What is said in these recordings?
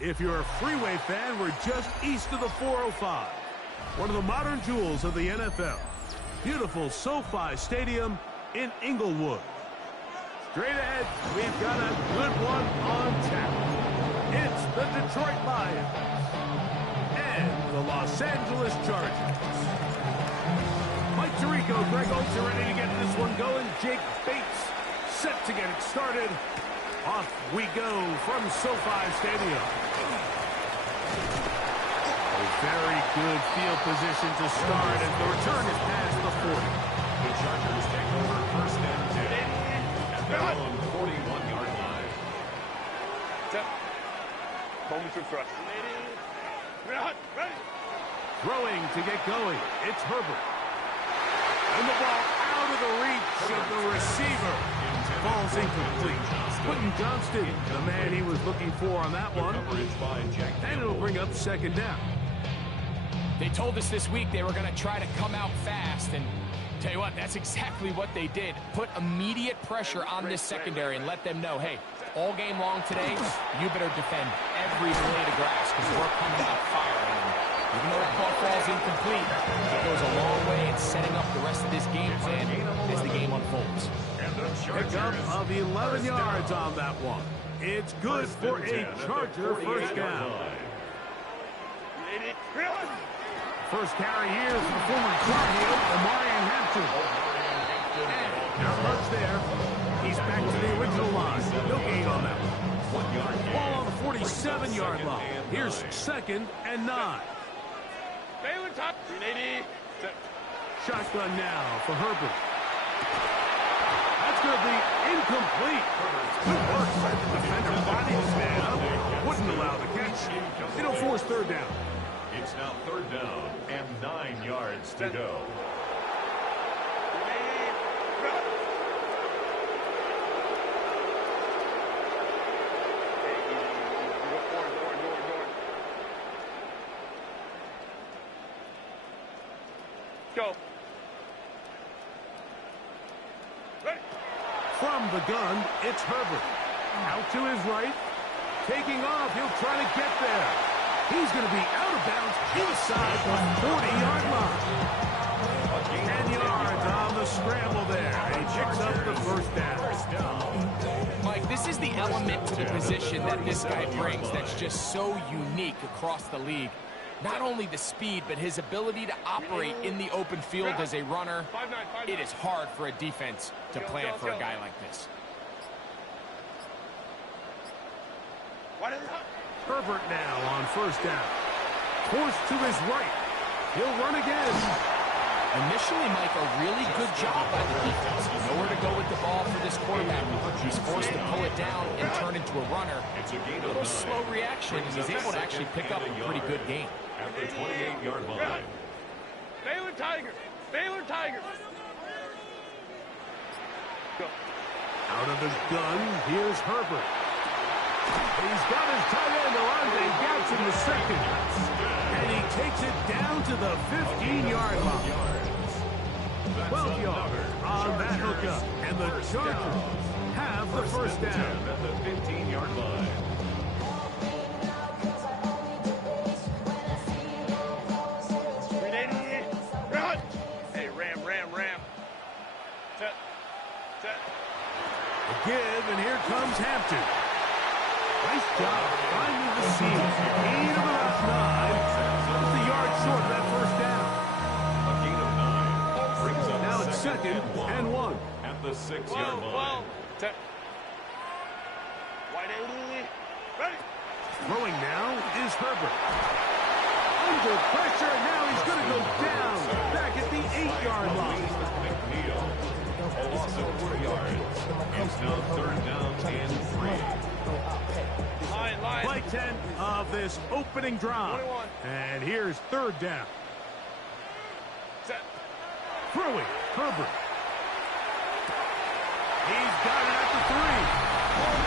If you're a freeway fan, we're just east of the 405. One of the modern jewels of the NFL. Beautiful SoFi Stadium in Inglewood. Straight ahead, we've got a good one on tap. It's the Detroit Lions and the Los Angeles Chargers. Mike Tirico, Greg Oates are ready to get this one going. Jake Bates set to get it started. Off we go from SoFi Stadium. A very good field position to start as the return is past the 40. The Chargers take over first and 10 at their own 41-yard line. Moment to thrust. Throwing to get going. It's Herbert. And the ball out of the reach of the receiver. Ball's incomplete. Quentin Johnston, the man he was looking for on that one. And it'll bring up second down. They told us this week they were going to try to come out fast, and tell you what, that's exactly what they did. Put immediate pressure on this secondary and let them know, hey, all game long today, you better defend every blade of grass because we're coming out firing. Even though that ball falls incomplete, it goes a long way in setting up the rest of this game plan as the game unfolds. Pickup of 11 yards on that one. It's good for a Charger first down. First carry here for the former Tar Heel, Omarion Hampton. And not much there. He's back to the original line. No gain on that one. Ball on the 47-yard line. Here's second and 9. Shotgun now for Herbert. That's going to be incomplete. Good work by the defender. Body this man up. Wouldn't allow the catch. It'll force third down. It's now third down and 9 yards to go. Go. From the gun, it's Herbert. Out to his right. Taking off, he'll try to get there. He's going to be out of bounds inside the 40-yard line. 10 yards on the scramble there. He picks up the first down. Mike, this is the element to the position that this guy brings that's just so unique across the league. Not only the speed, but his ability to operate in the open field as a runner. It is hard for a defense to plan for a guy like this. Herbert now on first down. Forced to his right. He'll run again. Initially, Mike, a really good job by the defense. Nowhere to go with the ball for this quarterback. He's forced to pull it down and turn into a runner. A little slow reaction, and he's able to actually pick up a pretty good game. At the 28-yard line. Baylor Tigers. Baylor Tigers. Go. Out of the gun, here's Herbert. He's got his tight end Alonde Gates in the second. And he takes it down to the 15-yard line. 12 yards on that hookup. And the Chargers have the first down. At the 15-yard line. Give, and here comes Hampton. Nice job finding the seam. 8 of the last 9. Just a yard short of that first down. A gain of 9 brings up now it's second and 1. At the 6-yard line. Throwing now is Herbert. Under pressure, now he's going to go down. Back at the 8-yard line. A loss of 4 yards. It's now third down and 3. Play 10 of this opening drive. And here's third down. Throwing, Herbert. He's got it at the 3.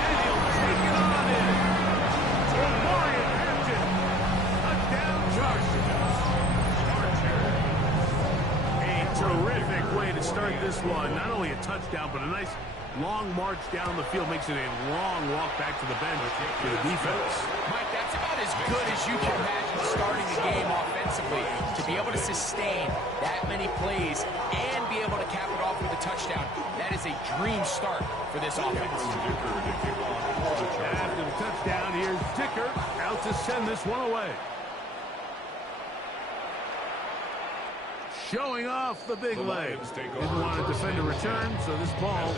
And he'll take it on in. Omarion Hampton. A down Chargers. A terrific way to start this one. Not only a touchdown, but a nice long march down the field makes it a long walk back to the bench for the defense. Mike, that's about as good as you can imagine starting the game offensively. To be able to sustain that many plays and be able to cap it off with a touchdown, that is a dream start for this offense. After the touchdown, here's Dicker out to send this one away. Showing off the big legs. Didn't want to defend a return, so this ball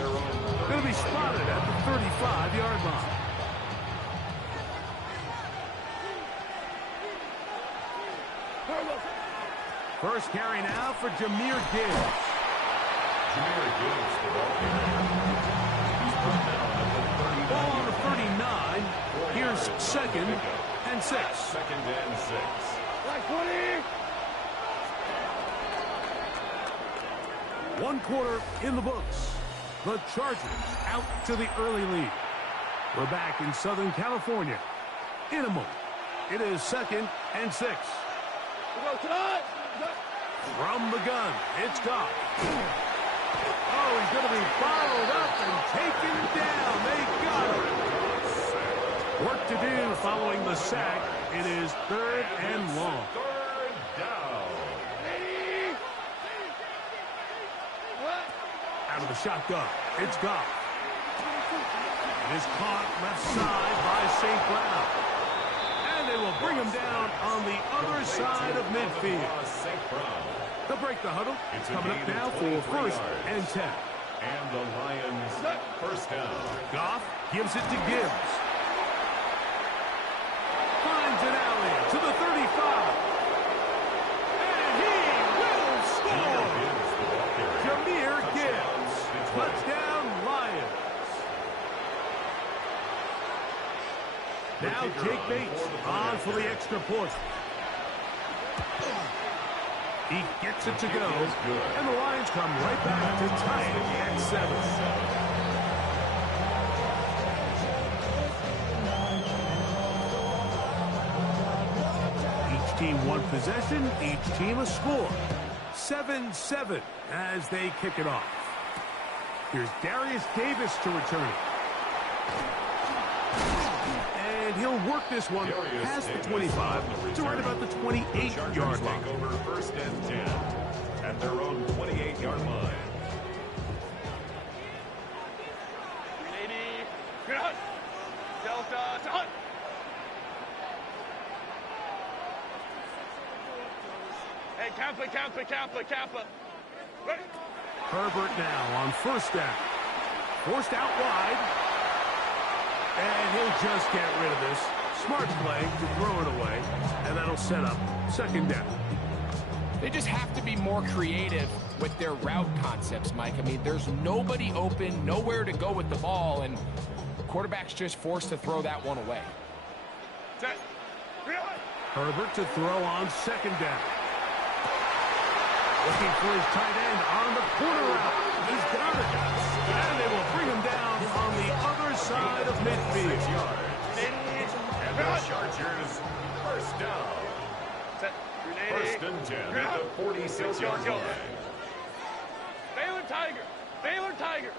going to be spotted at the 35-yard line. First carry now for Jameer Gibbs. Jameer Gibbs, the ball carrier. He's brought down at the 39. Ball on the 39. Here's second and 6. Second and 6. Like 20. One quarter in the books. The Chargers out to the early lead. We're back in Southern California. In a moment, it is second and 6. We go tonight. From the gun, it's Goff. Oh, he's going to be followed up and taken down. They got him. Work to do following the sack. It is third and long. Third down. Out of the shotgun, it's Goff. It is caught left side by St. Brown. And they will bring him down on the other side of midfield. They'll break the huddle. It's coming up now for first and 10. And the Lions first down. Goff gives it to Gibbs. Finds an alley to the 35. And he will score. Jameer Gibbs. Touchdown, Lions. Now Jake Bates on for the extra point. He gets it to go, and the Lions come right back to tie it at 7. Each team one possession, each team a score. 7-7 as they kick it off. Here's Darius Davis to return it. And he'll work this one past the 25 to right about the 28-yard line. Take over first and 10 at their own 28-yard line. Delta to hunt. Hey, Kappa. Right. Herbert now on first down. Forced out wide. And he'll just get rid of this. Smart play to throw it away. And that'll set up second down. They just have to be more creative with their route concepts, Mike. I mean, there's nobody open, nowhere to go with the ball, and the quarterback's just forced to throw that one away. Set. Herbert to throw on second down. Looking for his tight end on the corner route. He's got it. And they will bring him down on the other side of midfield. And the Chargers first down. Set. First and 10 at the 46-yard line. Baylor Tiger.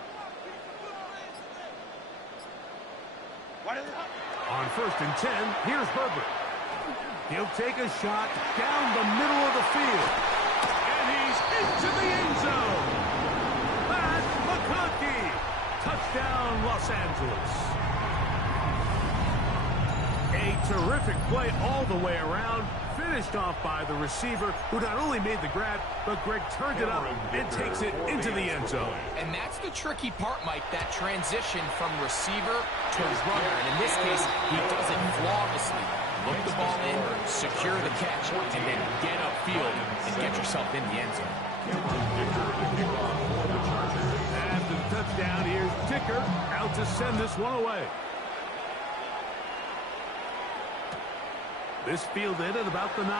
On first and 10, here's Herbert. He'll take a shot down the middle of the field. And he's into the end zone. Matt McConkey. Touchdown, Los Angeles. A terrific play all the way around. Finished off by the receiver, who not only made the grab, but Greg turned it up and takes it into the end zone. And that's the tricky part, Mike, that transition from receiver to runner. And in this case, he does it flawlessly. Look the ball in, secure the catch, and then get upfield and get yourself in the end zone. After the touchdown, here's Dicker out to send this one away. This fielded at about the 9.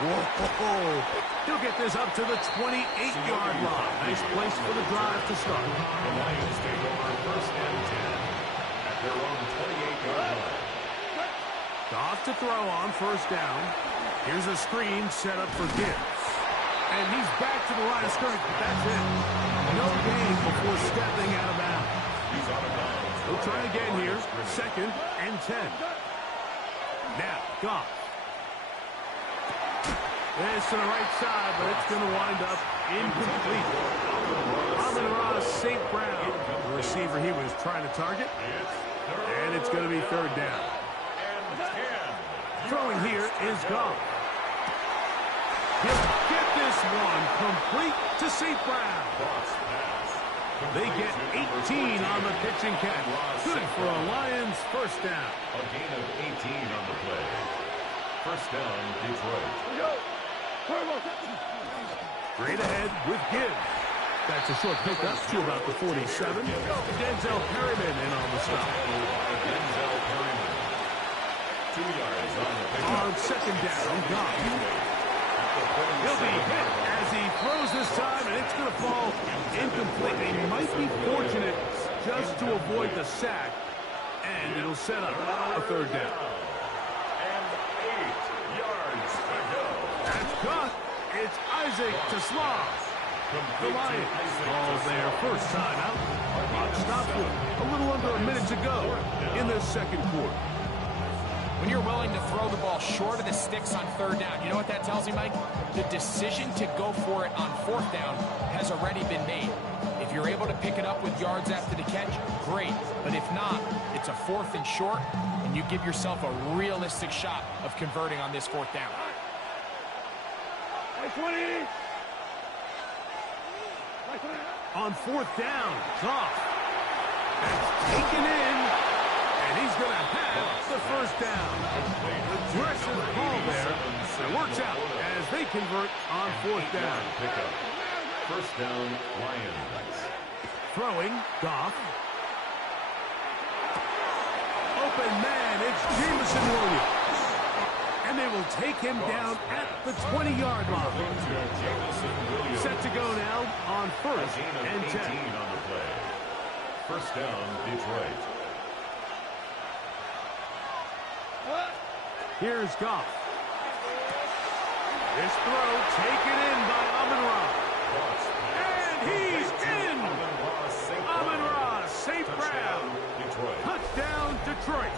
Whoa! He'll get this up to the 28-yard line. Nice place for the drive to start. The Lions take over first and 10 at their own 28-yard line. Goff to throw on first down. Here's a screen set up for Gibbs. And he's back to the line of scrimmage. That's it. no gain before stepping out of bounds. He's out of bounds. We'll try again here. 2nd and 10. Now, Goff. This to the right side, but it's going to wind up incomplete. Amon-Ra St. Brown, the receiver he was trying to target. And it's going to be 3rd down. Throwing here is Goff. He'll get this one complete to St. Brown. They get 18 on the pitch and catch. Good for a Lions 1st down. A gain of 18 on the play. 1st down, Detroit. Straight ahead with Gibbs. That's a short pickup to about the 47. Denzel Perryman in on the stop. Denzel Perryman. 2 yards on the pickup. On 2nd down, Goff. He'll be hit as he throws this time, and it's going to fall incomplete. He might be fortunate just to avoid the sack, and it'll set up a 3rd down. And 8 yards to go. That's caught. It's Isaac to Slav. The Lions call their 1st time out. Clock stopped with a little under a minute to go in the 2nd quarter. When you're willing to throw the ball short of the sticks on 3rd down, you know what that tells me, Mike? The decision to go for it on 4th down has already been made. If you're able to pick it up with yards after the catch, great. But if not, it's a 4th and short, and you give yourself a realistic shot of converting on this 4th down. 20. On 4th down, Goff. That's taken in, and he's going to have the 1st down. Aggressive call there. It works out as they convert on 4th down. Pickup. 1st down, Lions. Throwing, Goff. Open man, it's Jameson Williams. And they will take him down at the 20-yard line. Set to go now on 1st and 10. On the play. 1st down, Detroit. Here's Goff. This throw taken in by Amon-Ra. And he's in! Amon-Ra St. Brown. Touchdown, Detroit.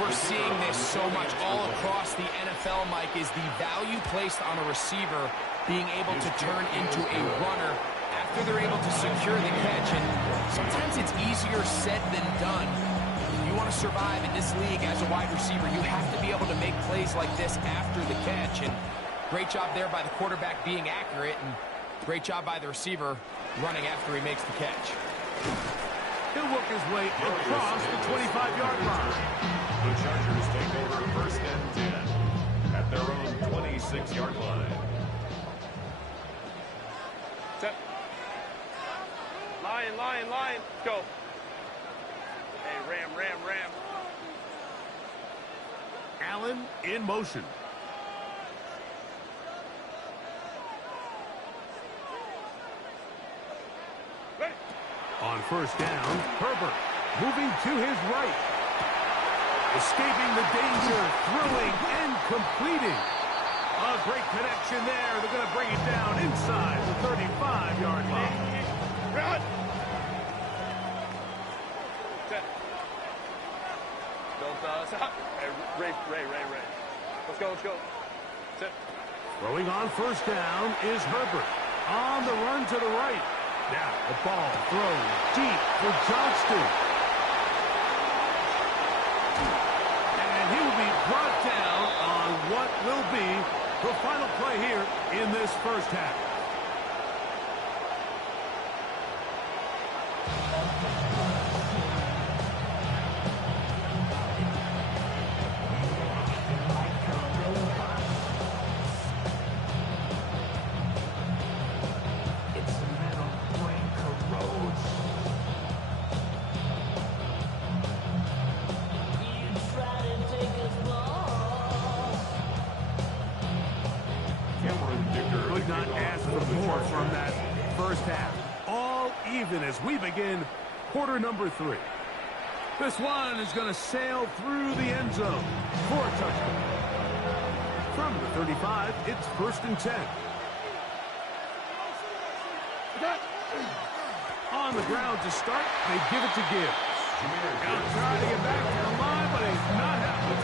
We're seeing this so much all across the NFL, Mike, is the value placed on a receiver being able to turn into a runner after they're able to secure the catch. And sometimes it's easier said than done. If you want to survive in this league as a wide receiver, you have to be able to make plays like this after the catch. And great job there by the quarterback being accurate, and great job by the receiver running after he makes the catch. He'll work his way across the 25-yard line. The Chargers take over 1st and 10 at their own 26-yard line. Set. Lion. Go. Hey, ram. Allen in motion. Ready. On 1st down, Herbert moving to his right. Escaping the danger, throwing and completing. A great connection there. They're going to bring it down inside the 35-yard line. Run. Set. Don't stop. Hey, Ray. Let's go. Set. Throwing on 1st down is Herbert. On the run to the right. Now the ball thrown deep for Johnston. And he will be brought down on what will be the final play here in this 1st half. Could not ask for more from that 1st half. All even as we begin quarter number 3. This one is going to sail through the end zone for a touchdown. From the 35, it's 1st and 10. On the ground to start, they give it to Gibbs. Now trying to get back to the line, but he's not happening.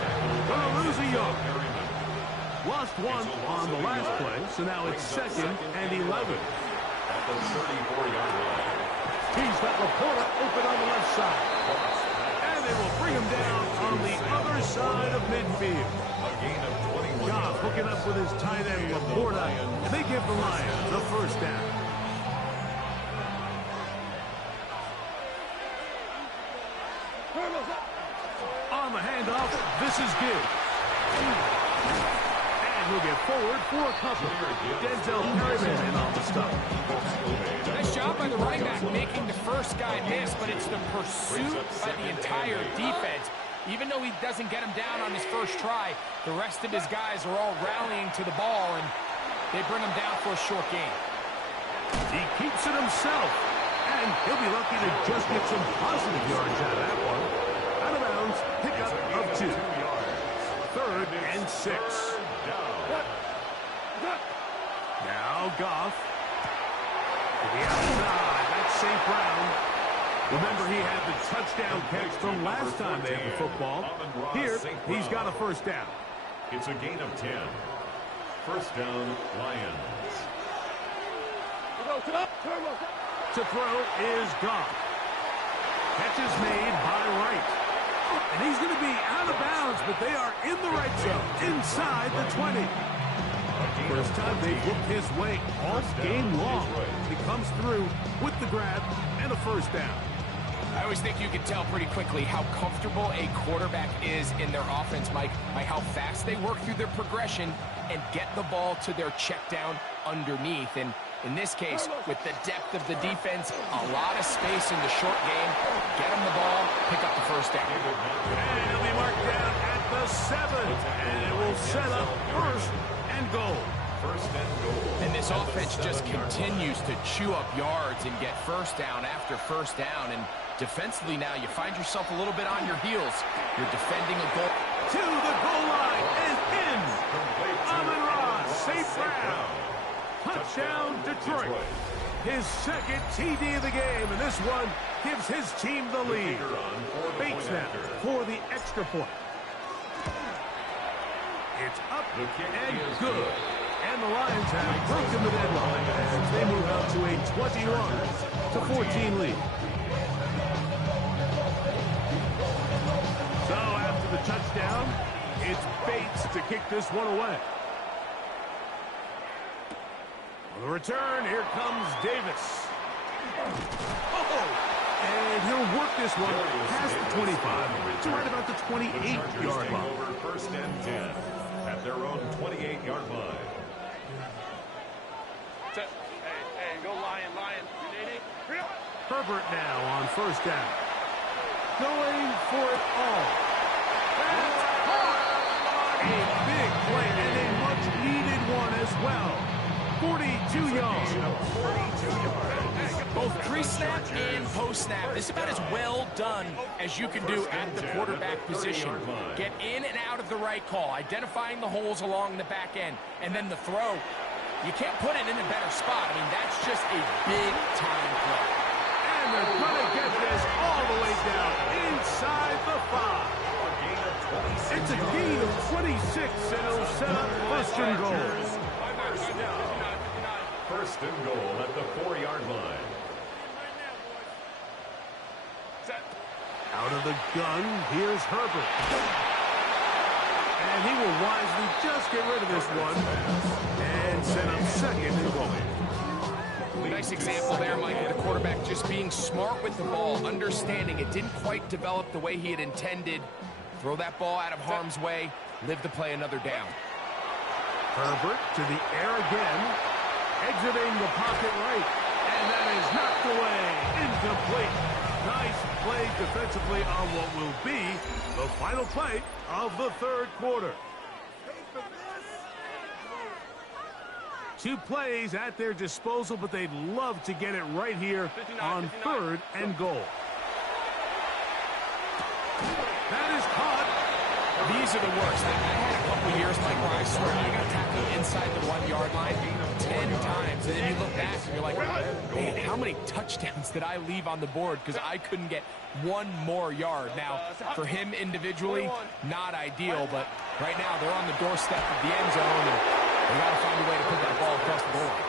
Gonna lose a yard. Lost one on the last play, so now it's 2nd and 11. At the 34-yard line. He's got Laporta open on the left side. And they will bring him down on the other side of midfield. A gain of 21 Goff hooking up with his tight end Laporta, and they give the Lions the first down. On the handoff, this is Gibbs. And he'll get forward for a couple. Denzel Perryman in on the stop. Nice job by the running back making the first guy miss, but it's the pursuit by the entire defense. Even though he doesn't get him down on his first try, the rest of his guys are all rallying to the ball, and they bring him down for a short gain. He keeps it himself, and he'll be lucky to just get some positive yards out of that one. Out of bounds, pickup of 2. 3rd and 6. Now Goff to the outside. That's St. Brown. Remember, he had the touchdown catch from last time they had the football. Here, he's got a first down. It's a gain of 10. First down, Lions. To throw is Goff. Catch is made by Wright. And he's going to be out of bounds, but they are in the right zone, inside the 20. First time they've looked his way all game long. He comes through with the grab and a first down. I always think you can tell pretty quickly how comfortable a quarterback is in their offense, Mike, by how fast they work through their progression and get the ball to their check down underneath. And in this case, with the depth of the defense, a lot of space in the short game, get them the ball, pick up the first down. And he'll be marked down at the 7. And it will set up 1st and goal. 1st and goal. And this offense just continues to chew up yards and get first down after first down. And defensively now, you find yourself a little bit on your heels. You're defending a goal. To the goal line and in. Amon-Ra, St. Brown. Touchdown, Detroit. His 2nd TD of the game, and this one gives his team the lead. Bates now for the extra point. It's up and good. And the Lions have broken the deadline as they move out to a 21-14 lead. So after the touchdown, it's Bates to kick this one away. On the return, here comes Davis. And he'll work this one past the 25 to right about the 28-yard line. Over 1st and 10 at their own 28-yard line. Hey, go Lion. Herbert now on first down. Going for it all. That's caught. A big play and a much-needed one as well. 42 yards. Both pre-snap and post-snap. This is about as well done as you can do at the quarterback position. Get in and out of the right call, identifying the holes along the back end, and then the throw. You can't put it in a better spot. I mean, that's just a big-time play. And they're going to get this all the way down inside the 5. It's a gain of 26, and it'll set up 1st and goal. 1st and goal at the 4-yard line. Out of the gun, here's Herbert. And he will wisely just get rid of this one and set up 2nd and goal. Nice example there, Mike, of the quarterback just being smart with the ball, understanding it didn't quite develop the way he had intended. Throw that ball out of harm's way, live to play another down. Herbert to the air again, exiting the pocket right, and that is knocked away, incomplete. Nice play defensively on what will be the final play of the 3rd quarter. 2 plays at their disposal, but they'd love to get it right here on 3rd and goal. That is caught. These are the worst. I had a couple years, Mike, where I swear I got tackled inside the 1-yard line 10 times, and then you look back and you're like, man, how many touchdowns did I leave on the board because I couldn't get one more yard? Now, for him individually, not ideal, but right now they're on the doorstep of the end zone, and they got to find a way to put that ball across the goal line.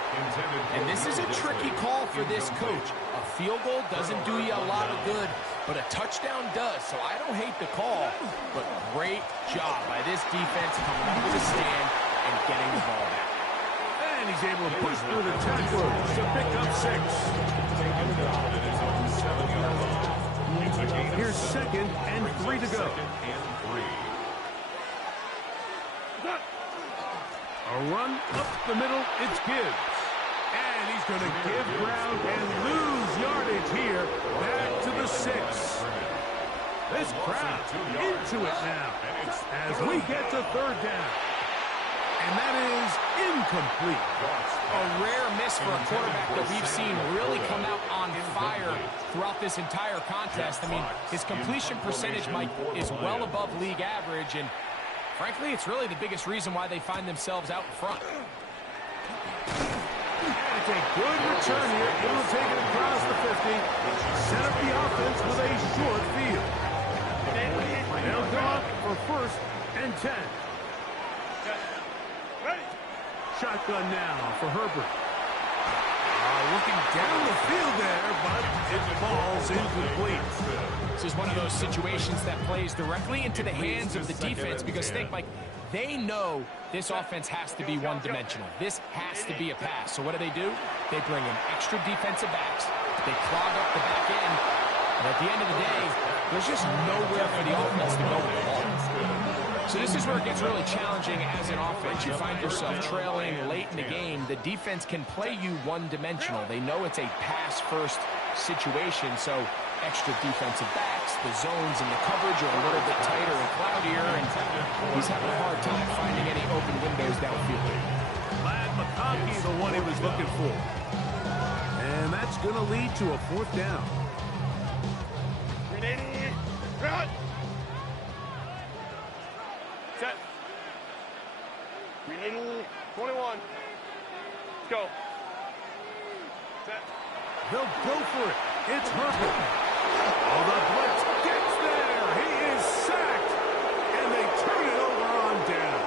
And this is a tricky call for this coach. A field goal doesn't do you a lot of good, but a touchdown does, so I don't hate the call, but great job by this defense coming up with a stand and getting the ball back. And he's able to push through the tacklers to pick up 6. Here's 2nd and 3 to go. A run up the middle, it's Gibbs. And he's going to give ground and lose yardage here, back to the 6. This crowd into it now as we get to 3rd down. And that is incomplete. A rare miss for a quarterback that we've seen really come out on fire throughout this entire contest. I mean, his completion percentage, Mike, is well above league average, and frankly, it's really the biggest reason why they find themselves out in front. And it's a good return here. Able to take it across the 50. Set up the offense with a short field. They'll go up for 1st and 10. Shotgun now for Herbert. Looking down the field there, but it falls incomplete. This is one of those situations that plays directly into the hands of the defense because think, Mike, they know this offense has to be one-dimensional. This has to be a pass. So what do? They bring in extra defensive backs. They clog up the back end. And at the end of the day, there's just nowhere for the offense to go with the ball. So this is where it gets really challenging as an offense. You find yourself trailing late in the game. The defense can play you one-dimensional. They know it's a pass-first situation, so extra defensive backs, the zones and the coverage are a little bit tighter and cloudier, and he's having a hard time finding any open windows downfield. Glad McConkey, the one he was looking for. And that's going to lead to a 4th down. Set. 21. Let's go. Set. They'll go for it. It's Herbert. Oh, the blitz gets there. He is sacked. And they turn it over on down.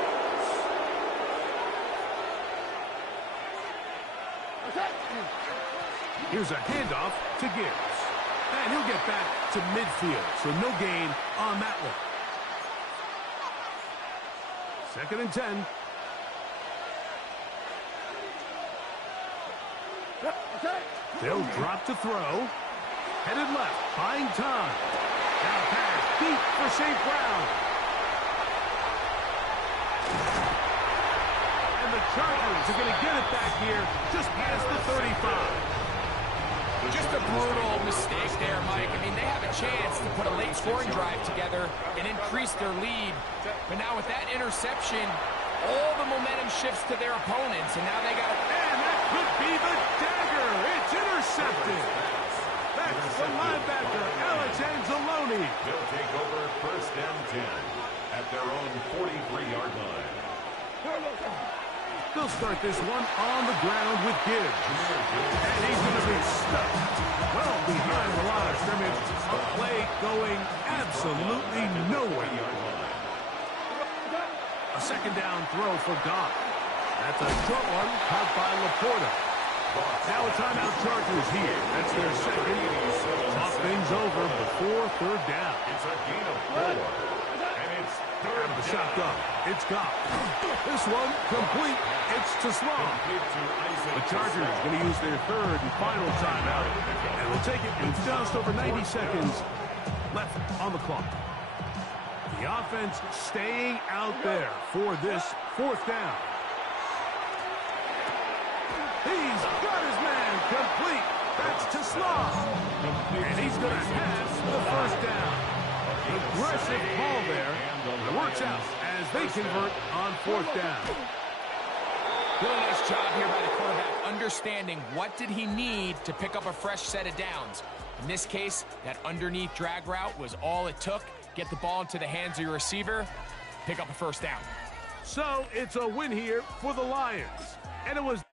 Here's a handoff to Gibbs. And he'll get back to midfield. So no gain on that one. 2nd and 10. They'll drop to throw. Headed left, buying time. Now pass deep for St. Brown. And the Chargers are going to get it back here just past the 35. Just a brutal mistake there, Mike. I mean, they have a chance to put a late scoring drive together and increase their lead. But now with that interception, all the momentum shifts to their opponents, and now they got to... And that could be the dagger. It's intercepted. That's the linebacker, Alex Anzalone. They'll take over 1st and 10 at their own 43-yard line. They'll start this one on the ground with Gibbs. And he's going to be stuck well behind the line of scrimmage. A play going absolutely nowhere. A 2nd down throw for Goff. That's a short one caught by Laporta. Now a timeout Chargers here. That's their 2nd. Talk things over before 3rd down. It's a gain of 4. And it's 3rd down. The shotgun. It's Goff. This one complete. It's to Sloan. The Chargers going to use their 3rd and final timeout. And we'll take it with just over 90 seconds left on the clock. The offense staying out there for this 4th down. He's got his man complete. That's to Sloan. And he's going to have the 1st down. Aggressive call there. Works out as they convert on 4th down. Really nice job here by the quarterback, understanding what did he need to pick up a fresh set of downs. In this case, that underneath drag route was all it took. Get the ball into the hands of your receiver, pick up a first down. So it's a win here for the Lions. And it was...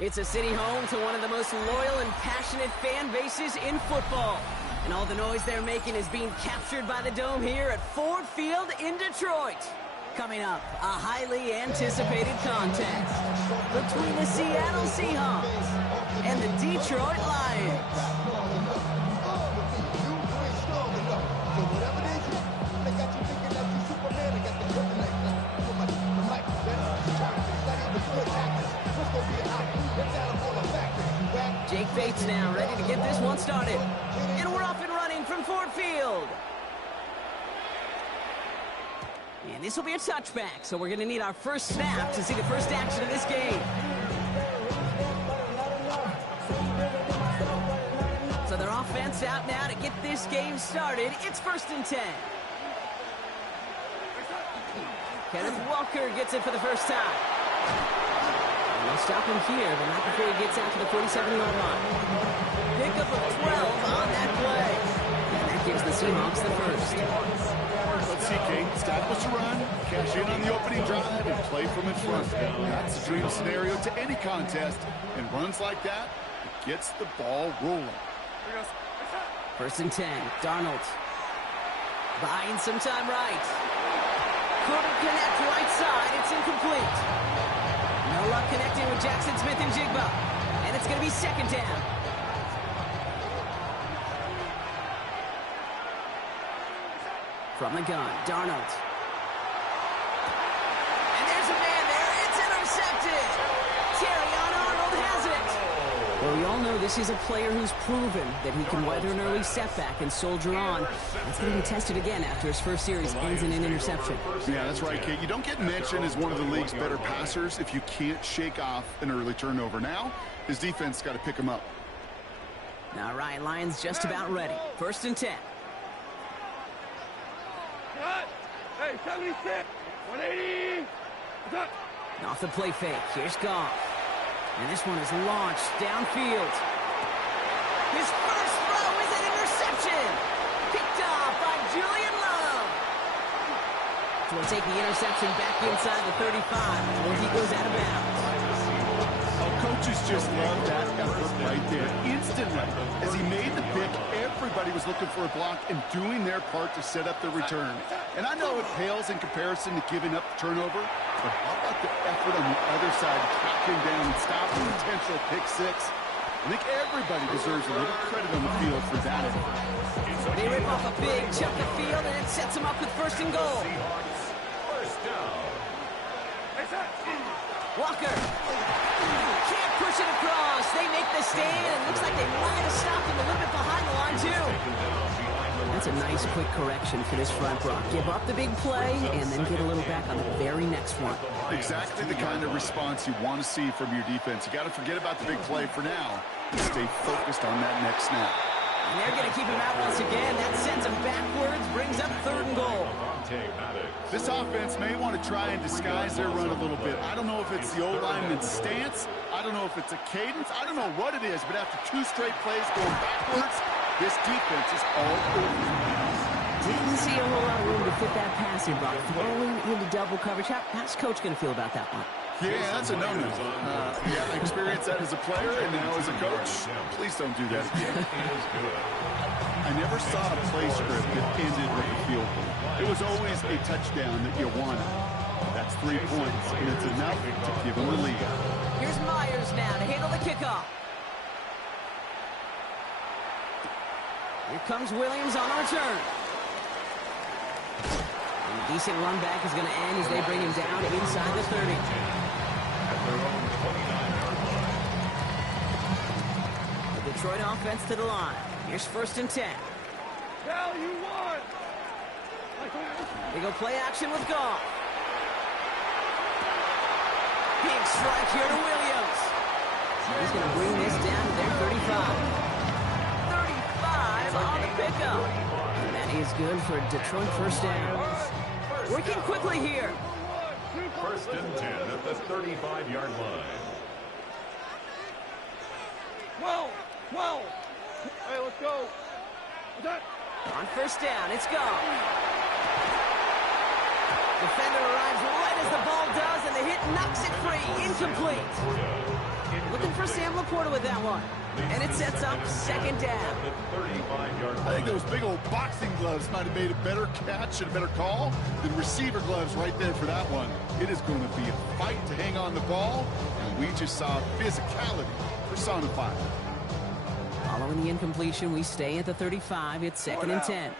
It's a city home to one of the most loyal and passionate fan bases in football. And all the noise they're making is being captured by the Dome here at Ford Field in Detroit. Coming up, a highly anticipated contest between the Seattle Seahawks and the Detroit Lions. Jake Bates now ready to get this one started. And we're off and running from Ford Field. And this will be a touchback, so we're going to need our first snap to see the first action of this game. So their offense out now to get this game started. It's 1st and 10. Kenneth Walker gets it for the first time. They'll stop him here, but not before he gets out to the 47-yard line. Pickup of 12 on that play. And that gives the Seahawks the first. Let's see, Kate. Establish a run, cash in on the opening drive, and play from in front. That's the dream scenario to any contest. And runs like that, it gets the ball rolling. 1st and 10. Darnold. Buying some time right. Couldn't connect right side. It's incomplete. No luck connecting with Jackson Smith and Jigba. And it's going to be 2nd down. From the gun, Darnold. And there's a man there. It's intercepted. Terrion Arnold has it. Well, we all know this is a player who's proven that he can weather an early setback and soldier on. It's going to be tested again after his first series ends in an interception. Yeah, that's right, Kate. You don't get mentioned as one of the league's better passers if you can't shake off an early turnover. Now, his defense got to pick him up. All right, Lions just about ready. 1st and 10. Hey, 76, 180. Off the play fake. Here's Goff. And this one is launched downfield. His first throw is an interception. Picked off by Julian Love. So we'll take the interception back inside the 35 before he goes out of bounds. Coach Coaches just love that effort right there. Instantly, as he made the pick, everybody was looking for a block and doing their part to set up the return. And I know it pales in comparison to giving up the turnover, but how about the effort on the other side, tracking down and stopping a potential pick six? I think everybody deserves a little credit on the field for that effort. They rip off a big chunk of field, and it sets them up with first and goal. First down. Walker. Can't push it across. They make the stand, and looks like they might have stopped him a little bit behind the line, too. That's a nice quick correction for this front row. Give up the big play, and then get a little back on the very next one. Exactly the kind of response you want to see from your defense. You got to forget about the big play for now and stay focused on that next snap. And they're going to keep him out once again. That sends him backwards, brings up third and goal. This offense may want to try and disguise their run a little bit. I don't know if it's the O-lineman's stance. I don't know if it's a cadence. I don't know what it is, but after 2 straight plays going backwards, this defense is all over. Didn't see a whole lot of room to fit that pass in, Brock. Throwing into double coverage. How's Coach going to feel about that one? Yeah, that's a no-no. Yeah, I experienced that as a player and now as a coach. Please don't do that again. I never saw a play script that ended with a field goal. It was always a touchdown that you wanted. That's 3 points, and it's enough to give them the lead. Here's Myers now to handle the kickoff. Here comes Williams on the return. And a decent run back is going to end as they bring him down inside the 30. The Detroit offense to the line. Here's first and 10. They go play action with Goff. Big strike here to Williams. He's going to bring this down to their 35. 35 on the pickup. And that is good for Detroit first down. Working quickly here. First and 10 at the 35-yard line. 12. Hey, let's go. On first down, it's gone. Defender arrives right as the ball does, and the hit knocks it free. Incomplete. Looking for Sam Laporta with that one. And it sets up second down. I think those big old boxing gloves might have made a better catch and a better call than receiver gloves right there for that one. It is going to be a fight to hang on the ball, and we just saw physicality personified. Following the incompletion, we stay at the 35. It's second and 10.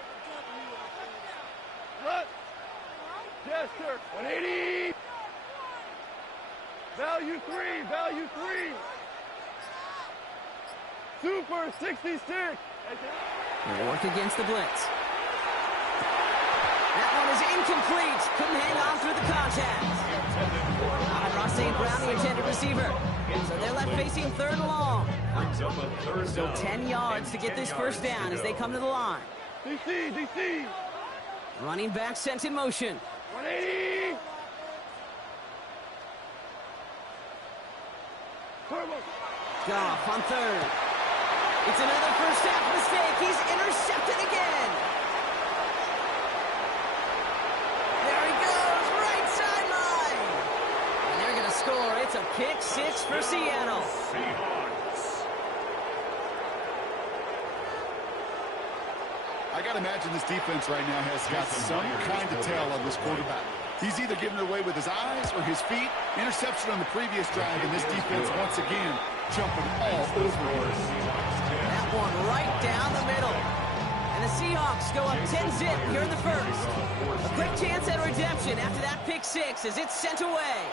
Jester, 180. Value 3. Super 66. They work against the blitz. That one is incomplete. Couldn't hang on through the contact. Ross St. Brown, the intended receiver. So they're left facing third and long. Still 10 yards to get this first down as they come to the line. DC. Running back sent in motion. 180. Goff on third. It's another first half mistake. He's intercepted again. There he goes, right sideline. And they're going to score. It's a pick six for Seattle. I got to imagine this defense right now has got some kind of tell on this quarterback. He's either giving it away with his eyes or his feet. Interception on the previous drive, and this defense once again jumping all over him. That one right down the middle. And the Seahawks go up 10-zip here in the first. A quick chance at redemption after that pick six as it's sent away.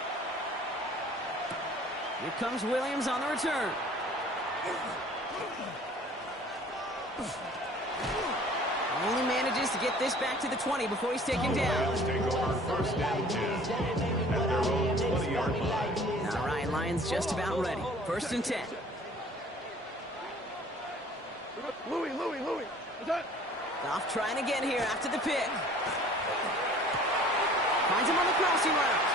Here comes Williams on the return. Only manages to get this back to the 20 before he's taken down. First and 10 at their own 20-yard line. All right, Lions just about ready. First and 10. Louis. Goff trying again here after the pick. Finds him on the crossing route.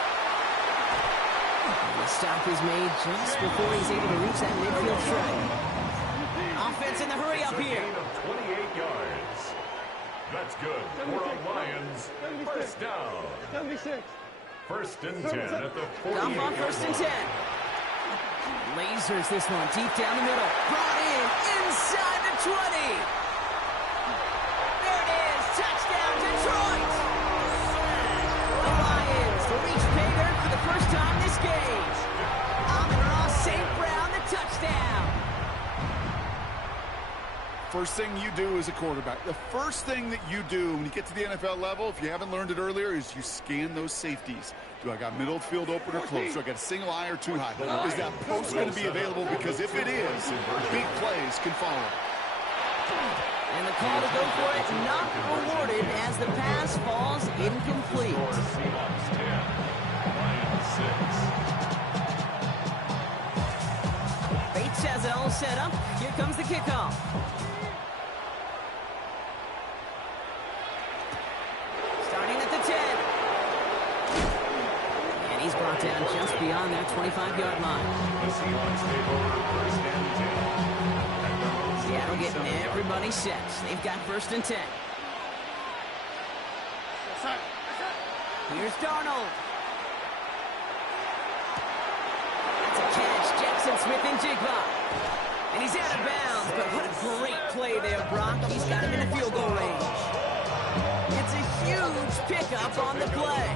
And the stop is made just before he's able to reach that midfield strike. Offense in the hurry up here. 28 yards. That's good for a Lions first down. 76. First and 10 at the 48-yard line. Goff on first and 10. Lays answers this one deep down the middle. Brought in inside the 20. There it is. Touchdown, Detroit. The Lions reach pay dirt for the first time this game. Amon-Ra St. Brown, the touchdown. First thing you do as a quarterback, the first thing that you do when you get to the NFL level, if you haven't learned it earlier, is you scan those safeties. Do I got middle field open or close? Do I got a single high or two high? Is that post going to be available? Because if it is, big plays can follow. And the call to go for it not rewarded as the pass falls incomplete. Seahawks 10, Lions 6. Bates has it all set up. Here comes the kickoff. Starting at the 10. And he's brought down just beyond that 25-yard line. The Seahawks take over first and 10. Seattle getting everybody set. They've got first and 10. Here's Darnold. That's a catch. Jackson Smith and Jigba. And he's out of bounds. But what a great play there, Brock. He's got him in the field goal range. It's a huge pickup on the play.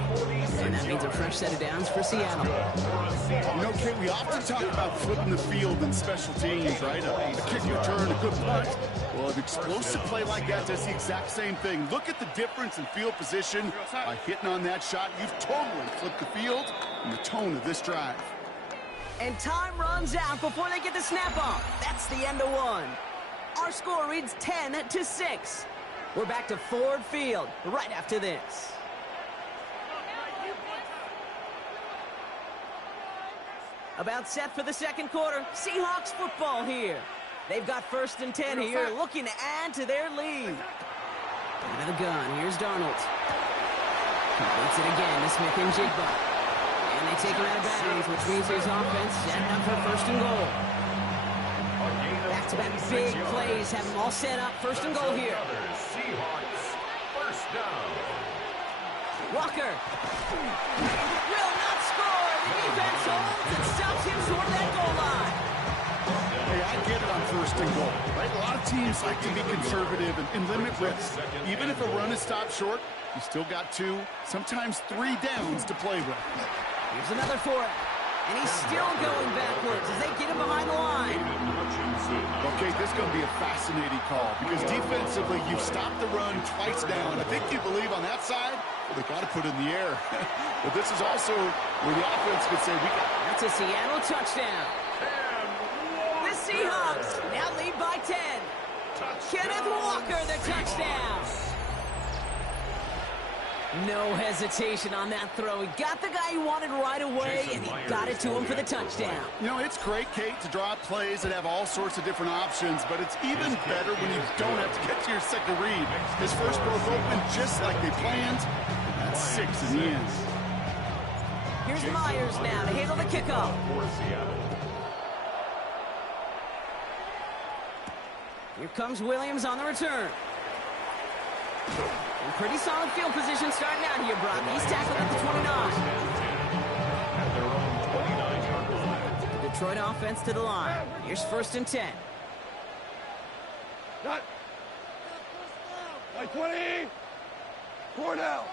And that means a fresh set of downs for Seattle. You know, Kate, we often talk about flipping the field in special teams, right? A kick return, a good punt. Well, an explosive play like that does the exact same thing. Look at the difference in field position. By hitting on that shot, you've totally flipped the field and the tone of this drive. And time runs out before they get the snap on. That's the end of one. Our score reads 10-6. We're back to Ford Field right after this. About set for the second quarter. Seahawks football here. They've got first and 10 here, looking to add to their lead. Out of the gun, here's Darnold. Completes it again to Smith and Jigba. And they take him out of bounds, which means his offense setting up for first and goal. Back-to-back big plays have them all set up. First and goal here. Seahawks first down. Walker will not score. The defense holds and stops him short of that goal line. Hey, I get it on first and goal, right? A lot of teams like to be conservative and limit risk. Even if a run is stopped short, you still got 2, sometimes 3 downs to play with. Here's another for it. And he's still going backwards as they get him behind the line. Okay, this is going to be a fascinating call because defensively, you've stopped the run twice down. I think you believe on that side, well, they got to put it in the air. But this is also where the offense could say, That's a Seattle touchdown. The Seahawks now lead by 10. Kenneth Walker, the touchdown. No hesitation on that throw. He got the guy he wanted right away, and he got it to him for the touchdown. You know, it's great, Kate, to draw up plays that have all sorts of different options, but it's even better when you don't have to get to your second read. His first broke open just like they planned. That's 6 in the end. Here's Myers now to handle the kickoff. Here comes Williams on the return. And pretty solid field position starting out here, Brock. He's tackled at the 29. At their own 29-yard line. The Detroit offense to the line. Here's first and 10. Not. Like 20. Cornell.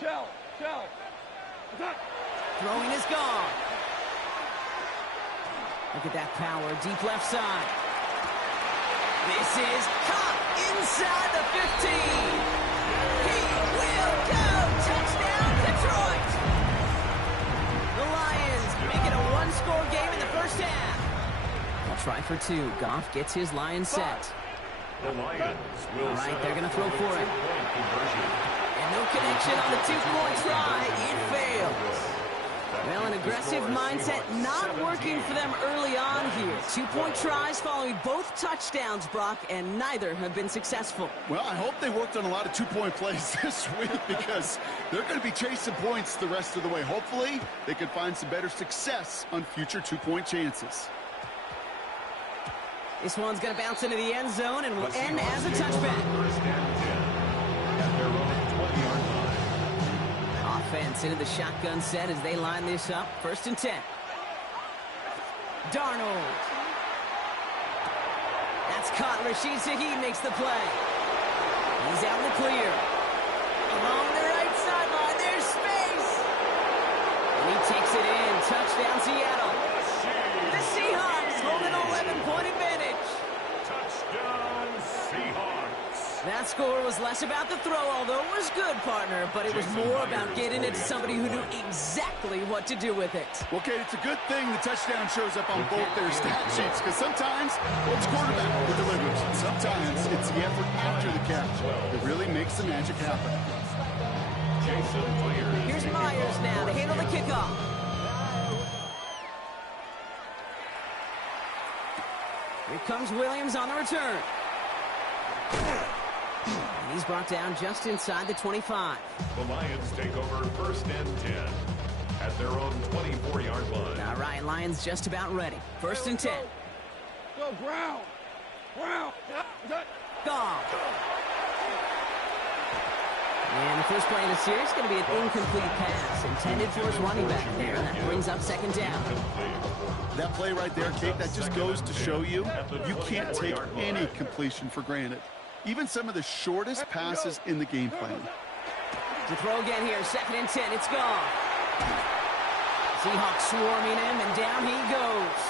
Shell. Throwing is gone. Look at that power. Deep left side. This is caught inside the 15. He will go. Touchdown, Detroit. The Lions make it a one-score game in the first half. I'll try for 2. Goff gets his line set. The Lions will All right, they're going to throw for it. conversion. And no connection on the 2-point try. It fails. Well, an aggressive mindset not working for them early on here. 2-point tries following both touchdowns, Brock, and neither have been successful. Well, I hope they worked on a lot of 2-point plays this week because they're going to be chasing points the rest of the way. Hopefully, they can find some better success on future 2-point chances. This one's going to bounce into the end zone and will end as a touchback. First and 10 at their own 20-yard line. Offense into the shotgun set as they line this up. First and 10. Darnold. That's caught. Rashid Shaheed makes the play. He's out in the clear. Along the right sideline, there's space. And he takes it in. Touchdown, Seattle. The Seahawks hold an 11-point advantage. Touchdown, Seahawks. That score was less about the throw, although it was good, partner, but it was more about getting it to somebody who knew exactly what to do with it. Well, Kate, it's a good thing the touchdown shows up on both their stat sheets, because sometimes it's quarterback who delivers. Sometimes it's the effort after the catch that really makes the magic happen. Jason Myers. Here's Myers now to handle the kickoff. Here comes Williams on the return. And he's brought down just inside the 25. The Lions take over 1st and 10 at their own 24-yard line. All right, Lions just about ready. 1st and 10. Go, Brown. Brown. Gone. And the first play of the series is going to be an incomplete pass intended for his running back there. That brings up 2nd down. That play right there, Kate, that just goes to show you, you can't take any completion for granted. Even some of the shortest passes in the game plan. To throw again here, 2nd and 10, it's gone. Seahawks swarming him, and down he goes.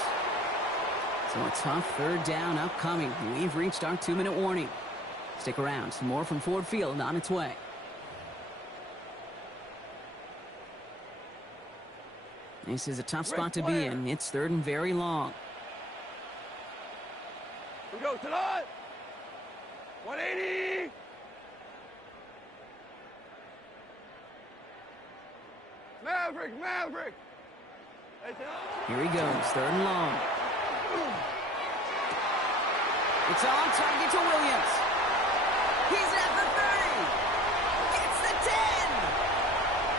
So a tough 3rd down upcoming. We've reached our 2-minute warning. Stick around, some more from Ford Field on its way. This is a tough spot to be in. It's 3rd and very long. We go tonight. 180. Maverick. Here he goes, 3rd and long. It's on target to Williams. He's at the 30. Gets the 10.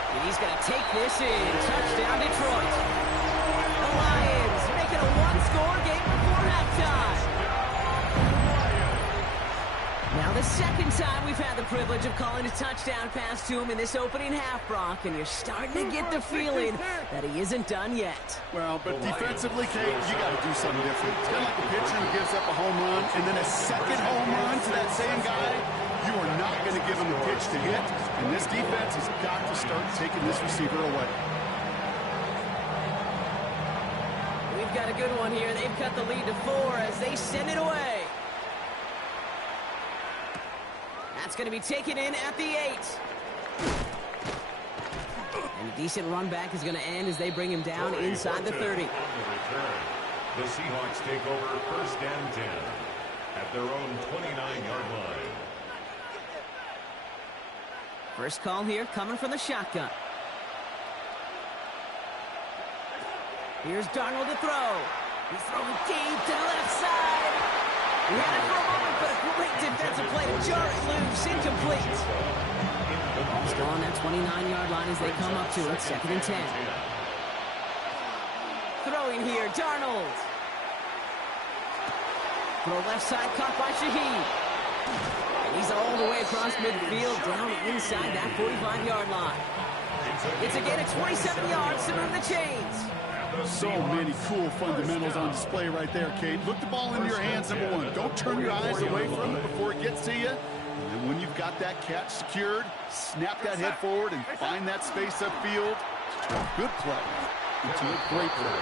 And he's going to take this in. Touchdown, Detroit. The Lions make it a 1-score game before halftime. Now the 2nd time we've had the privilege of calling a touchdown pass to him in this opening half, Brock, and you're starting to get the feeling that he isn't done yet. Well, but defensively, Kate, you got to do something different. It's kind of like a pitcher who gives up a home run and then a 2nd home run to that same guy. You are not going to give him a pitch to hit, and this defense has got to start taking this receiver away. We've got a good one here. They've cut the lead to 4 as they send it away. That's going to be taken in at the 8. And a decent run back is going to end as they bring him down inside the 30. The Seahawks take over 1st and 10 at their own 29-yard line. First call here coming from the shotgun. Here's Darnold to throw. He's throwing deep to the left side. He had it for a moment, but a great defensive play to jar it loose. Incomplete. He's on that 29-yard line as they come up to it. 2nd and 10. Throwing here, Darnold. Throw left side, caught by Shaheed. And he's all the way across midfield, down inside that 45-yard line. It's again at 27 yards to move the chains. So many cool fundamentals on display right there, Kate. Look the ball into your hands, number 1. Don't turn your eyes away from it before it gets to you. And then when you've got that catch secured, snap that head forward and find that space upfield. A good play into a great play.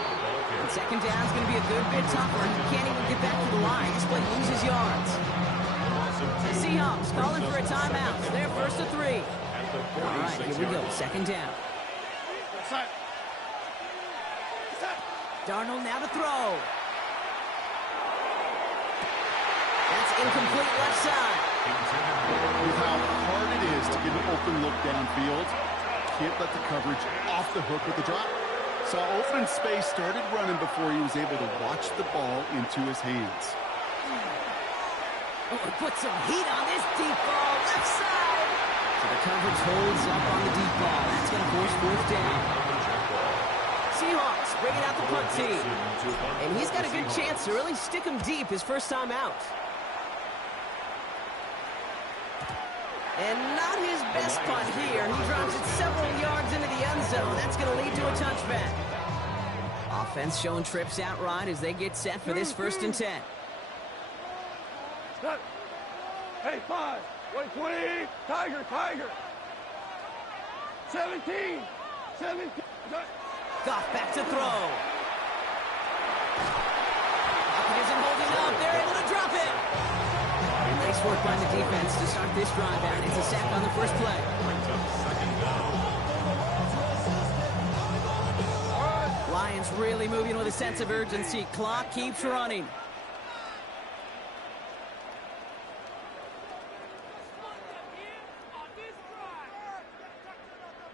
And 2nd down is going to be a good bit tougher. He can't even get back to the line. This play loses yards. The Seahawks calling for a timeout. They're 1st to 3. All right, here we go. 2nd down. Darnold now to throw. That's incomplete left side. With how hard it is to get an open look downfield, can't let the coverage off the hook with the drop. Saw open space, started running before he was able to watch the ball into his hands. Oh, put some heat on this deep ball, left side. So the coverage holds up on the deep ball. That's going to force 4th down. Seahawks bringing out the punt team. And he's got a good chance to really stick him deep his first time out. And not his best punt here. He drops it several yards into the end zone. That's going to lead to a touchback. Offense showing trips out right as they get set for this 1st and 10. Hey, 5, 120, Tiger, Tiger. 17. Goff back to throw. Lockett isn't holding up. They're able to drop it. And nice work by the defense to start this drive out. It's a sack on the first play. Lions really moving with a sense of urgency. Clock keeps running.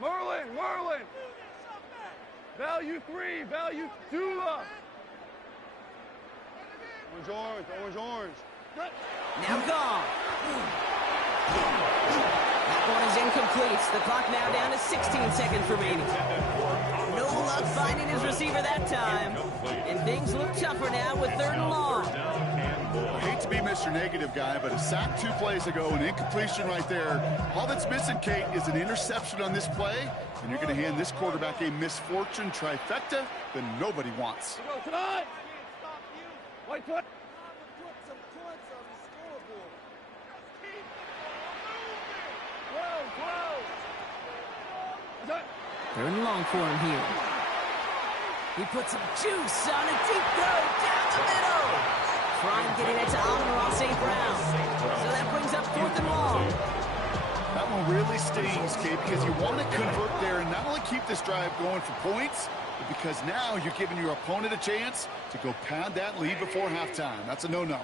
Merlin. Value 3, value Dula. Orange. Now gone. That one is incomplete. The clock now down to 16 seconds remaining. No luck finding his receiver that time. And things look tougher now with 3rd and long. I hate to be Mr. Negative guy, but a sack 2 plays ago, an incompletion right there. All that's missing, Kate, is an interception on this play, and you're going to hand this quarterback a misfortune trifecta that nobody wants. Tonight. White foot. They're in long for him here. He puts some juice on a deep throw down the middle. Trying getting it to Amon-Ra St. Brown. So that brings up 4th and long. That one really stings, Kate, because you want to convert there and not only keep this drive going for points, but because now you're giving your opponent a chance to go pad that lead before halftime. That's a no-no.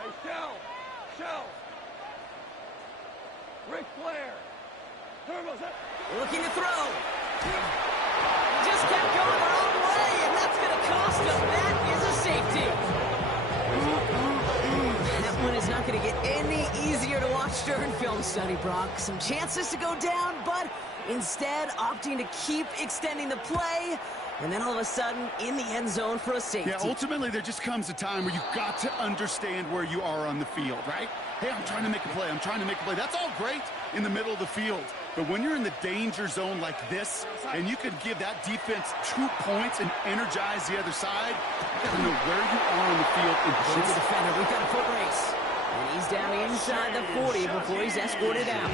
Hey, Shell. Ric Flair. Looking to throw. Just kept going the wrong way, and that's going to cost him. That is a safety. That one is not going to get any easier to watch during film study, Brock. Some chances to go down, but instead opting to keep extending the play. And then all of a sudden, in the end zone for a safety. Yeah, ultimately, there just comes a time where you've got to understand where you are on the field, right? Hey, I'm trying to make a play. That's all great in the middle of the field. But when you're in the danger zone like this, and you can give that defense 2 points and energize the other side, you got to know where you are on the field. And the defender, we've got a foot race. And he's down inside the 40 before he's escorted out.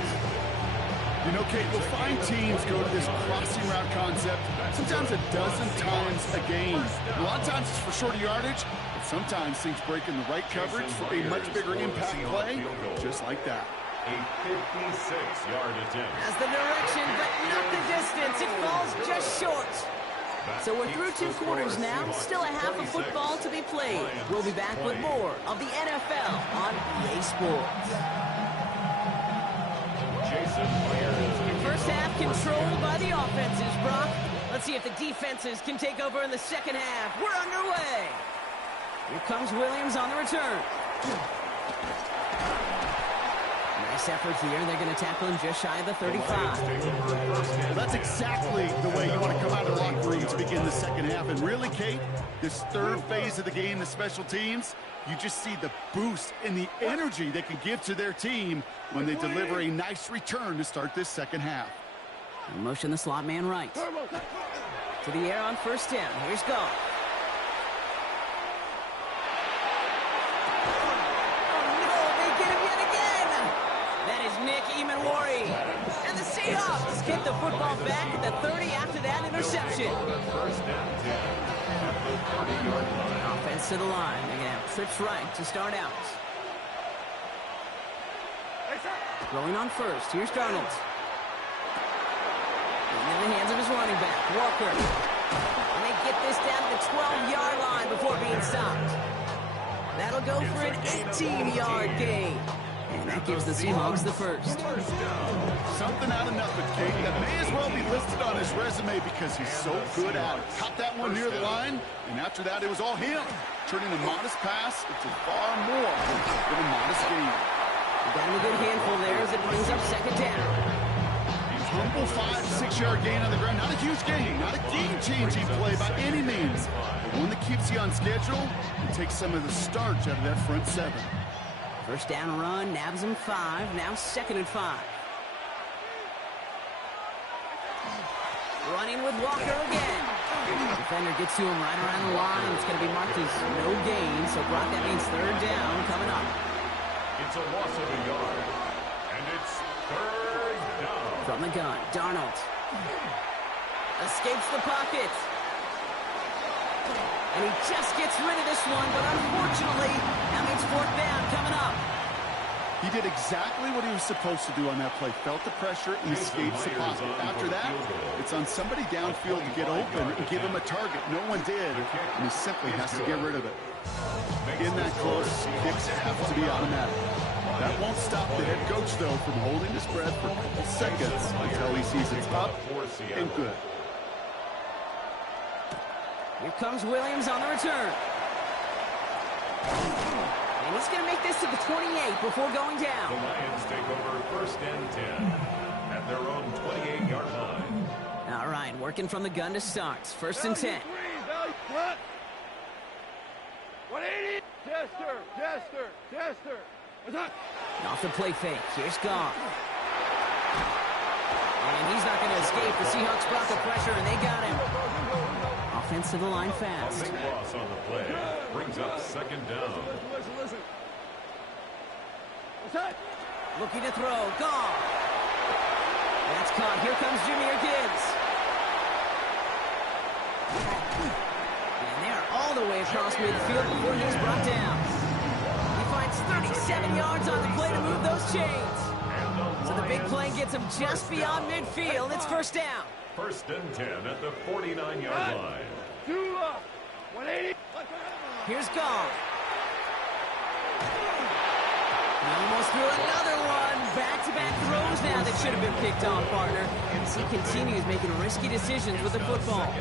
You know, Kate, we'll find teams go to this crossing route concept sometimes a dozen times a game. A lot of times it's for shorter yardage, but sometimes things break in the right coverage for a much bigger impact play, just like that. A 56-yard attempt. Has the direction, but not the distance. It falls just short. So we're through 2 quarters now. Still a half of football to be played. We'll be back with more of the NFL on EA Sports. First half controlled by the offenses, Brock. Let's see if the defenses can take over in the second half. We're underway. Here comes Williams on the return. Nice effort here. They're going to tackle him just shy of the 35. Well, that's exactly the way you want to come out of the locker room to begin the second half. And really, Kate, this 3rd phase of the game, the special teams, you just see the boost and the energy they can give to their team when they deliver a nice return to start this second half. And motion the slot man right. To the air on 1st down. Here's Goff. And the Seahawks kick the football back at the 30 after that interception. Offense to the line. They're going to have trips right to start out. Rolling on 1st. Here's Darnold. In the hands of his running back, Walker. And they get this down to the 12-yard line before being stopped. That'll go for an 18-yard gain. And that gives the Seahawks the first. Something out of nothing, Kate, that may as well be listed on his resume because he's so good at it. Caught that one near the line, and after that, it was all him. Turning a modest pass into far more than a modest gain. Got him a good handful there as it brings up second down. Humble 5-6 yard gain on the ground. Not a huge gain, not a game-changing play by any means, but one that keeps you on schedule and takes some of the starch out of that front 7. First down run, nabs him 5, now 2nd and 5. Running with Walker again. Defender gets to him right around the line. It's going to be marked as no gain. So, Brock, that means third down coming up. It's a loss of a yard. And it's third down. From the gun, Darnold. Escapes the pocket. And he just gets rid of this one, but unfortunately, that means fourth down coming up. He did exactly what he was supposed to do on that play. Felt the pressure and escapes the pocket. After that, it's on somebody downfield to get open and give him a target. No one did, and he simply has to get rid of it. In that close, kicks have to be automatic. That won't stop the head coach, though, from holding his breath for a couple seconds until he sees it's up and good. Here comes Williams on the return. And he's going to make this to the 28 before going down. The Lions take over first and 10 at their own 28-yard line. All right, working from the gun to start. First and 10. 180. Jester. What's up? Off the play fake. Here's Goff. And he's not going to escape. The Seahawks brought the pressure, and they got him. Offense to the line fast. A big loss on the play. Brings up second down. Listen. What's that? Looking to throw. Goff. That's caught. Here comes Gamerkid. And they're all the way across midfield before he's brought down. He finds 37 yards on the play to move those chains. So the big play gets him just beyond midfield. It's first down. First and 10 at the 49-yard line. 180. Here's Goff. Almost threw another one. Back-to-back throws now that should have been picked off, partner. As he continues making risky decisions with the football.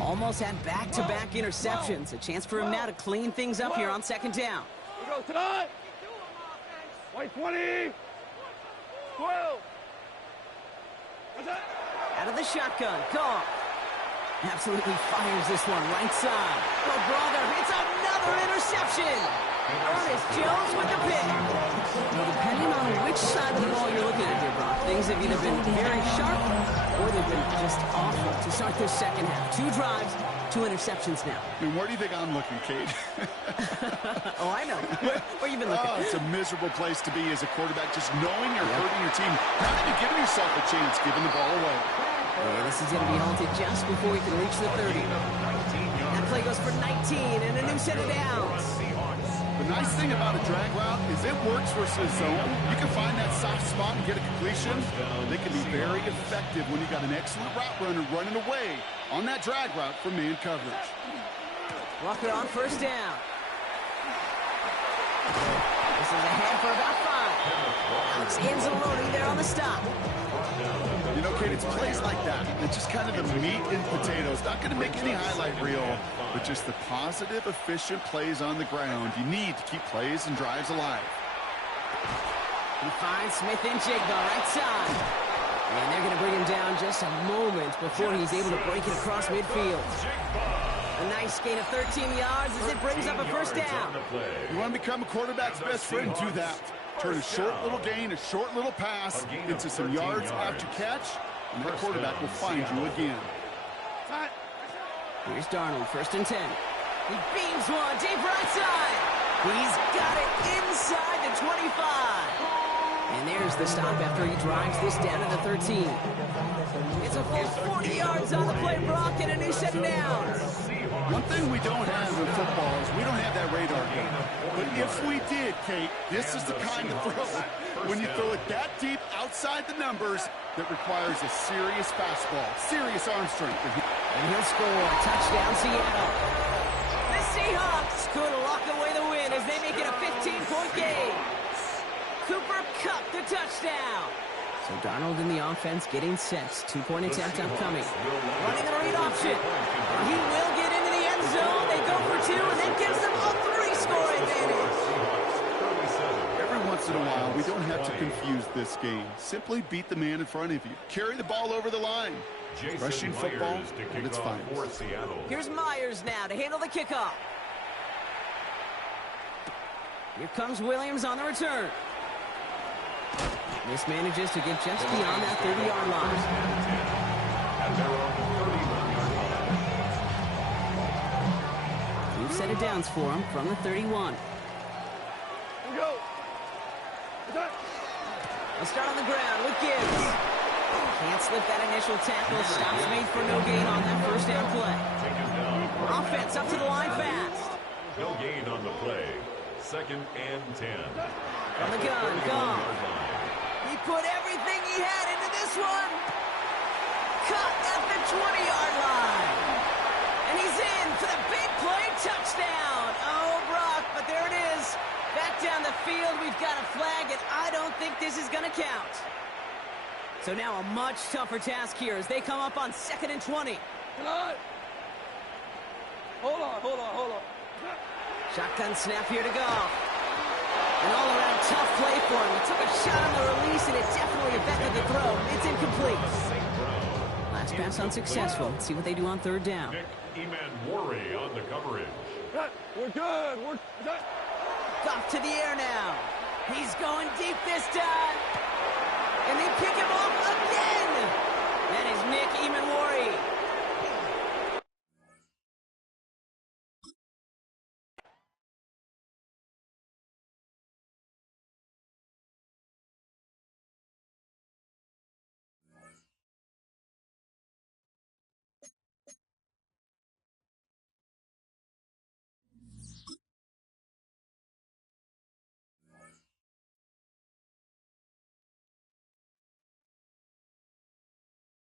Almost had back-to-back interceptions. A chance for him now to clean things up here on second down. We go tonight. White 20. 12. What's that? Out of the shotgun, Goff. Absolutely fires this one right side. Oh, brother, it's another interception. Ernest Jones with the pick. Now, depending on which side of the ball you're looking at here, Brock, things have either been very sharp or they've been just awful to start this second half. 2 drives, 2 interceptions now. And where do you think I'm looking, Kate? Oh, I know. Where you been looking? Oh, it's a miserable place to be as a quarterback, just knowing you're hurting your team, not even giving yourself a chance, giving the ball away. Yeah, this is going to be halted just before he can reach the 30. That play goes for 19 and a new set of downs. The nice thing about a drag route is it works versus zone. You can find that soft spot and get a completion. They can be very effective when you got an excellent route runner running away on that drag route from man coverage. Walker on first down. This is ahead for about 5. Alex Anzalone there on the stop. You know, Kate, it's plays like that. It's just kind of the meat and potatoes. Not going to make any highlight reel, but just the positive, efficient plays on the ground. You need to keep plays and drives alive. He finds Smith and Jigba right side. And they're going to bring him down just a moment before he's able to break it across midfield. A nice gain of 13 yards as it brings up a first down. You want to become a quarterback's best friend? Do that. Turn a short little gain, a short little pass into some yards after catch, and the quarterback will find you again. Here's Darnold, first and 10. He beams one, deep right side. He's got it inside the 25. And there's the stop after he drives this down to the 13. It's a full 40 yards on the play, Brock, and a new set of downs. One thing we don't have in football is we don't have that radar gun. But if we did, Kate, this is the kind of throw. When you throw it that deep outside the numbers, that requires a serious fastball, serious arm strength. And he'll score. Touchdown, Seattle. The Seahawks could lock away the win as they make it a 15-point game. Cooper Kupp the touchdown. So Darnold in the offense getting set. 2-point attempt upcoming. Running the read option. He will get into the end zone. They go for 2, and that gives them a 3-score advantage. Every once in a while, we don't have to confuse this game. Simply beat the man in front of you. Carry the ball over the line. Rushing football, and it's fine. Here's Myers now to handle the kickoff. Here comes Williams on the return. This manages to get just beyond that 30-yard line. third downs for him from the 31. Here we go. They'll start on the ground with Gibbs. Can't slip that initial tackle. Stops made for no gain on that first down play. Offense up to the line fast. No gain on the play. 2nd and 10. From the gun, gone. He put everything he had into this one. Caught at the 20-yard line. And he's in for the big play touchdown. Oh, Brock, but there it is. Back down the field, we've got a flag, and I don't think this is going to count. So now a much tougher task here as they come up on 2nd and 20. Hold on. Shotgun snap here to go. An all-around tough play for him. He took a shot on the release, and it definitely affected the throw. It's incomplete. Last pass unsuccessful. Let's see what they do on 3rd down. Nick Emanwari on the coverage. We're good. Off to the air now. He's going deep this time. And they pick him off again.